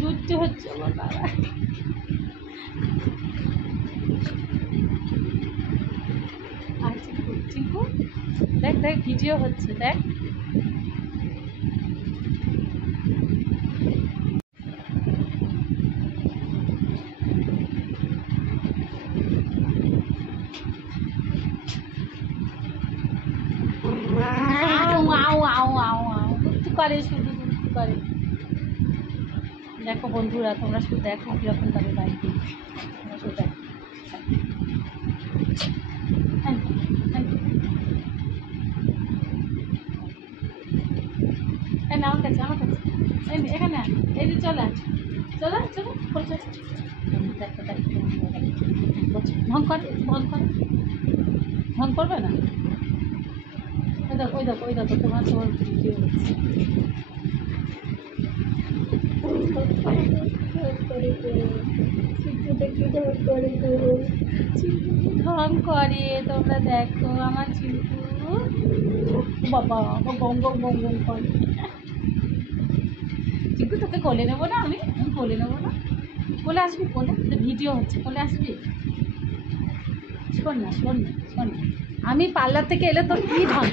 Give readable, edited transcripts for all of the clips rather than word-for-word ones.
জুচ্চু হচ্ছে আমার বাবা। চিকু দেখ দেখ ভিডিও হচ্ছে দেখ। করে শুধু দুষ্টু করে। দেখো বন্ধুরা তোমরা শুধু দেখো কীরকম করে বাইকে তোমরা শুধু দেখো। আমার কাছে আমার কাছে এখানে এই যে চলে চলো চলো দেখো দেখো ঢং করে ঢং করবে না। ওই দেখো তোমার ভিডিও হচ্ছে। ঢং করে তোমরা দেখো আমার চিন্টু বাবা গং গং গং গং করে। চিন্টু তোকে কোলে নেবো না আমি কোলে নেবো না। কোলে আসবি কোলে ভিডিও হচ্ছে কোলে আসবি। শোন না আমি পার্লার থেকে এলে তোর কি ঢং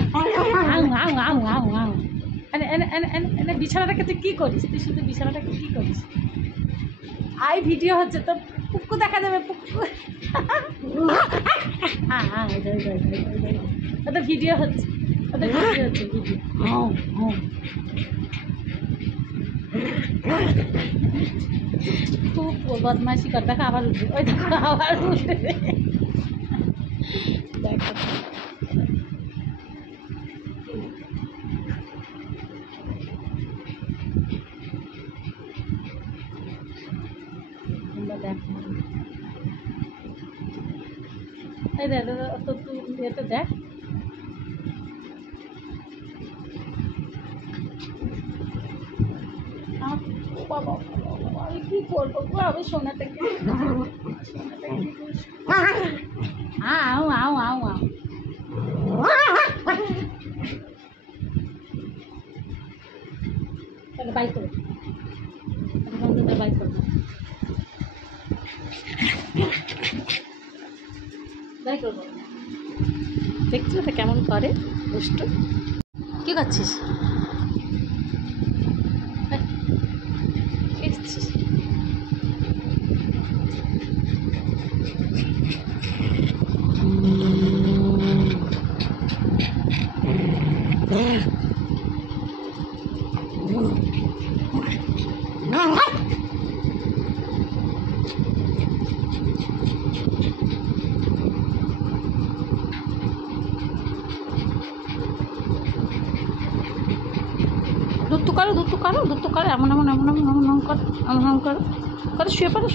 এনে বিছানাটাকে তুই কী করিস তুই শুধু বিছানাটাকে কী করিস। আই ভিডিও হচ্ছে তো পুক্কু দেখা যাবে পুক্কু। হ্যাঁ ওদের ভিডিও হচ্ছে ভিডিও খুব বদমাইশি কর। দেখো আবার উঠবে ওই দেখো আবার উঠবে দেখো। দেখো এই দেখ তো তুই এতে দেখ বাবা আমি কী করবো আমি সোনাটাকে আও তাহলে বাইক করবো বাইক করবো বাই করবো। দেখছিস তো কেমন করে দুষ্টু। কী করছিস কী করছিস। ধুত্তু করো এমন করো শুয়ে পড়ো